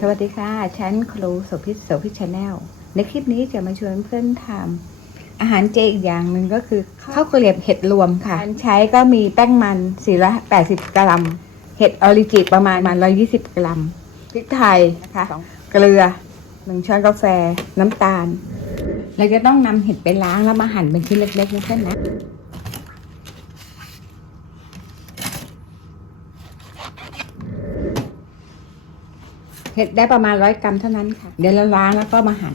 สวัสดีค่ะฉันครูโสภิตโสภิตชาแนลในคลิปนี้จะมาชวนเพื่อนทำอาหารเจอีกอย่างหนึ่งก็คือข้าวเกลียบเห็ดรวมค่ะการใช้ก็มีแป้งมัน 480 กรัม เห็ดออริจิประมาณประมาณ120 กรัม พริกไทยนะคะเกลือ1ช้อนกาแฟน้ำตาล เราจะต้องนำเห็ดไปล้างแล้วมาหั่นเป็นชิ้นเล็กๆนะเพื่อนนะ เห็ดได้ประมาณร้อยกรัมเท่านั้นค่ะ เดี๋ยวเราล้างแล้วก็มาหั่น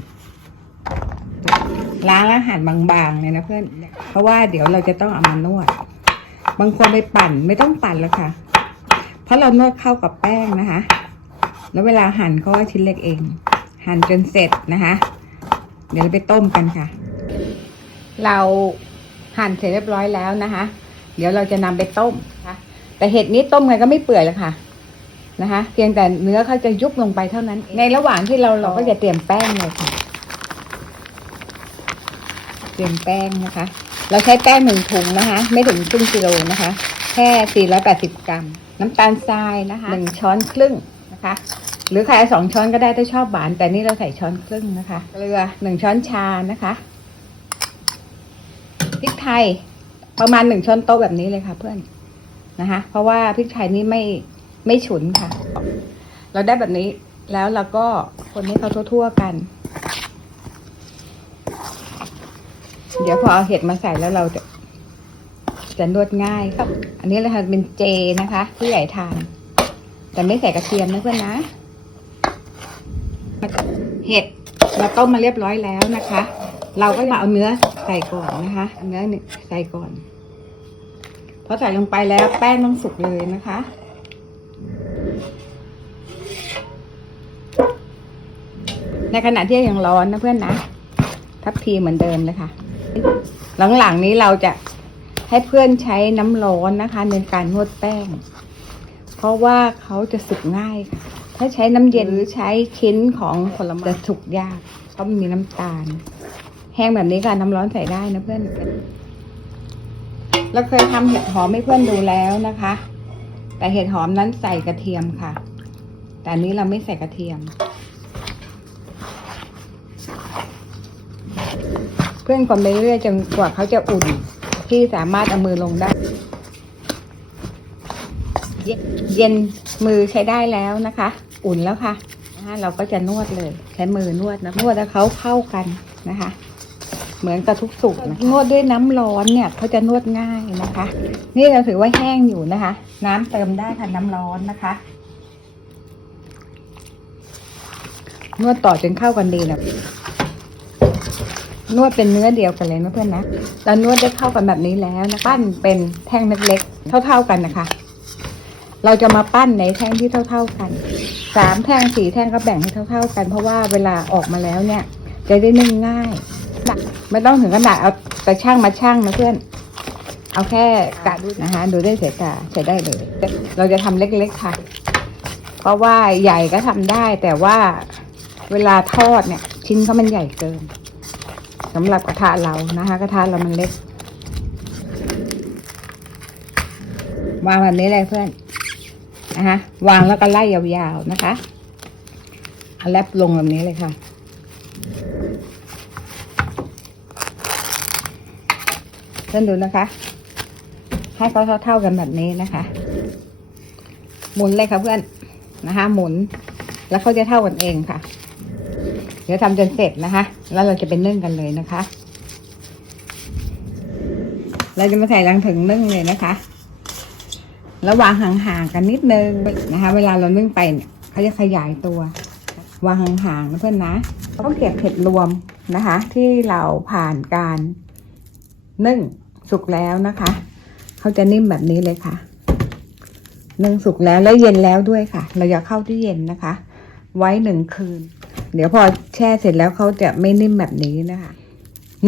ล้างแล้วหั่นบางๆเลยนะเพื่อน เพราะว่าเดี๋ยวเราจะต้องเอามานวด บางคนไปปั่นไม่ต้องปั่นแล้วค่ะ เพราะเรานวดเข้ากับแป้งนะคะ แล้วเวลาหั่นก็ชิ้นเล็กเอง หั่นจนเสร็จนะคะ เดี๋ยวเราไปต้มกันค่ะ เราหั่นเสร็จเรียบร้อยแล้วนะคะ เดี๋ยวเราจะนำไปต้มนะคะแต่เห็ดนี้ต้มไงก็ไม่เปื่อยเลยค่ะ นะคะ เพียงแต่เนื้อเขาจะยุบลงไปเท่านั้นเองในระหว่างที่เราเราก็จะเตรียมแป้งเลยค่ะ เตรียมแป้งนะคะ เราใช้แป้งหนึ่งถุงนะคะ ไม่ถึงครึ่งกิโลนะคะ แค่ 480 กรัม น้ำตาลทรายนะคะหนึ่งช้อนครึ่งนะคะ หรือใครเอาสองช้อนก็ได้ถ้าชอบหวาน แต่นี่เราใส่ช้อนครึ่งนะคะ เกลือหนึ่งช้อนชานะคะพริกไทยประมาณหนึ่งช้อนโต๊ะแบบนี้เลยค่ะ เพื่อนนะคะ เพราะว่าพริกไทยนี่ไม่ ไม่ฉุนค่ะ เราได้แบบนี้แล้วเราก็คนให้เขาทั่ว ๆกัน เดี๋ยวพอเอาเห็ดมาใส่แล้วเราจะจะนวดง่ายครับ อันนี้เราทำเป็นเจนะคะ ผู้ใหญ่ทาน แต่ไม่ใส่กระเทียมนะเพื่อนนะ เห็ดเราต้มมาเรียบร้อยแล้วนะคะ เราก็มาเอาเนื้อใส่ก่อนนะคะ เนื้อนี่ใส่ก่อนพอใส่ลงไปแล้วแป้งต้องสุกเลยนะคะ ในขณะที่ยังร้อนนะเพื่อนนะ ทับพีเหมือนเดิมเลยค่ะ หลังๆนี้เราจะให้เพื่อนใช้น้ำร้อนนะคะ ในการนวดแป้ง เพราะว่าเขาจะสุกง่ายค่ะ ถ้าใช้น้ำเย็นหรือใช้ชิ้นของผลไม้จะสุกยากเพราะมันมีน้ำตาล แห้งแบบนี้ก็น้ำร้อนใส่ได้นะเพื่อนเราเคยทำเห็ดหอมให้เพื่อนดูแล้วนะคะ แต่เห็ดหอมนั้นใส่กระเทียมค่ะ แต่อันนี้เราไม่ใส่กระเทียม เพื่อนคนไปเรื่อยๆจนกว่าเขาจะอุ่น ที่สามารถเอามือลงได้ เย็นมือใช้ได้แล้วนะคะ อุ่นแล้วค่ะนะคะเราก็จะนวดเลย ใช้มือนวดนะนวดแล้วเขาเข้ากันนะคะ เหมือนกับทุกสุกนะนวดด้วยน้ำร้อนเนี่ยเขาจะนวดง่ายนะคะ นี่เราถือว่าแห้งอยู่นะคะ น้ำเติมได้ค่ะน้ำร้อนนะคะ นวดต่อจนเข้ากันดีนะ นวดเป็นเนื้อเดียวกันเลยนะเพื่อนนะเรานวดได้เข้ากันแบบนี้แล้วนะปั้นเป็นแท่งเล็กๆเท่า ๆกันนะคะ เราจะมาปั้นในแท่งที่เท่า ๆกันสามแท่งสี่แท่งก็แบ่งให้เท่า ๆ กัน เพราะว่าเวลาออกมาแล้วเนี่ย จะได้นึ่งง่ายนะไม่ต้องถึงขนาดเอาต่ช่างมาช่างนะเพื่อนเอาแค่กะดูนะคะ ดูได้สายตาใช้ได้เลย เราจะทำเล็กๆค่ะ เพราะว่าใหญ่ก็ทำได้ แต่ว่าเวลาทอดเนี่ย ชิ้นเขามันใหญ่เกิน สำหรับกระทะเรานะคะ กระทะเรามันเล็กวางแบบนี้เลยเพื่อนนะคะวางแล้วก็ไล่ยาวๆนะคะเอาแลบลงแบบนี้เลยค่ะ เพื่อนดูนะคะ ให้เขาเท่าๆกันแบบนี้นะคะ หมุนเลยค่ะเพื่อนนะคะ หมุนแล้วเขาจะเท่ากันเองค่ะ เดี๋ยวทำจนเสร็จนะคะ แล้วเราจะไปนึ่งกันเลยนะคะ เราจะมาใส่รังถึงนึ่งเลยนะคะ ระหว่างห่างๆกันนิดนึงนะคะ เวลาเรานึ่งไปเนี่ยเขาจะขยายตัว วางห่างๆนะเพื่อนนะต้องเก็บเห็ดรวมนะคะ ที่เราผ่านการนึ่งสุกแล้วนะคะ เขาจะนิ่มแบบนี้เลยค่ะ นึ่งสุกแล้วแล้วเย็นแล้วด้วยค่ะ เราอย่าเข้าที่เย็นนะคะ ไว้หนึ่งคืน เดี๋ยวพอแช่เสร็จแล้วเขาจะไม่นิ่มแบบนี้นะคะ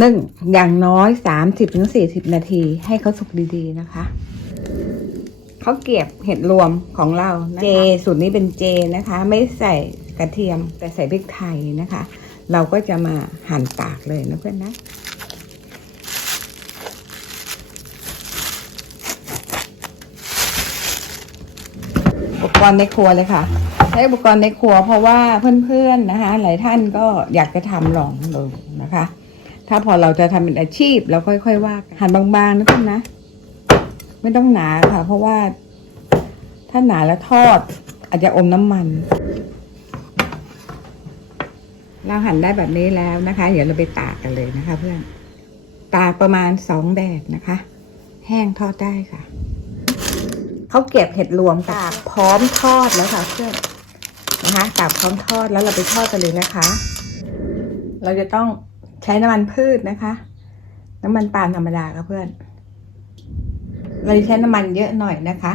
นึ่งอย่างน้อยสามสิบถึงสี่สิบนาทีให้เขาสุกดีๆนะคะเขาวเกรียบเห็ดรวมของเรานะคะเจสูตรนี้เป็นเจนะคะ ไม่ใส่กระเทียมแต่ใส่พริกไทยนะคะ เราก็จะมาหั่นปากเลยนะเพื่อนนะอุปกรณ์ในครัวเลยค่ะ ช้อุปกรณ์ในครัวเพราะว่าเพื่อนๆนะคะ หลายท่านก็อยากจะทำลองดูนะคะ ถ้าพอเราจะทำเป็นอาชีพเราค่อยๆว่ากันหั่นบางๆนะเพื่อนนะ ไม่ต้องหนาค่ะ เพราะว่า ถ้าหนาแล้วทอด อาจจะอมน้ำมัน เราหั่นได้แบบนี้แล้วนะคะ เดี๋ยวเราไปตากกันเลยนะคะ เพื่อนตากประมาณสองแดดนะคะ แห้งทอดได้ค่ะเขาเก็บเห็ดรวมตากพร้อมทอดแล้วค่ะเพื่อน นะคะตากพร้อมทอดแล้วเราไปทอดกันเลยนะคะ เราจะต้องใช้น้ำมันพืชนะคะ น้ำมันปาล์มธรรมดาค่ะเพื่อน เราจะใช้น้ำมันเยอะหน่อยนะคะ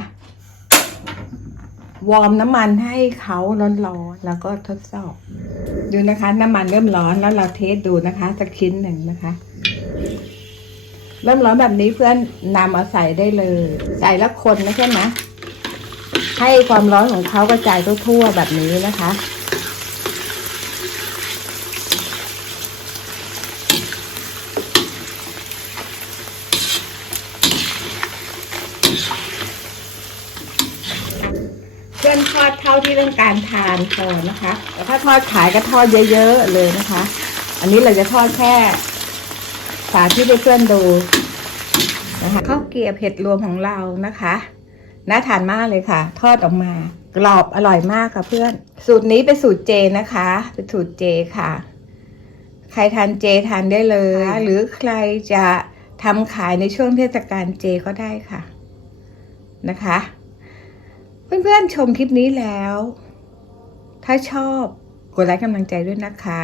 วอร์มน้ำมันให้เขาร้อนๆแล้วก็ทดสอบ ดูนะคะ น้ำมันเริ่มร้อนแล้วเราเทสดูนะคะสักชิ้นหนึ่งนะคะเริ่มร้อนแบบนี้เพื่อนนำเอาใส่ได้เลย ใส่แล้วคนนะเพื่อนนะ ให้ความร้อนของเขากระจายทั่วๆแบบนี้นะคะเพื่อนทอดเท่าที่ต้องการทานพอนะคะแต่ถ้าทอดขายก็ทอดเยอะๆเลยนะคะ อันนี้เราจะทอดแค่สาธิตให้เพื่อนดูนะคะข้าวเกรียบเห็ดรวมของเรานะคะ น่าทานมากเลยค่ะ ทอดออกมา กรอบอร่อยมากค่ะเพื่อน สูตรนี้เป็นสูตรเจนะคะ เป็นสูตรเจค่ะ ใครทานเจทานได้เลย หรือใครจะทำขายในช่วงเทศกาลเจก็ได้ค่ะนะคะ เพื่อนๆชมคลิปนี้แล้ว ถ้าชอบกดไลค์กำลังใจด้วยนะคะ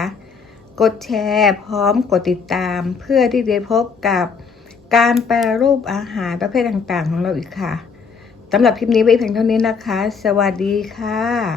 กดแชร์พร้อมกดติดตามเพื่อที่จะพบกับการแปรรูปอาหารประเภทต่างๆ ของเราอีกค่ะ สำหรับคลิปนี้ไว้เพียงเท่านี้นะคะ สวัสดีค่ะ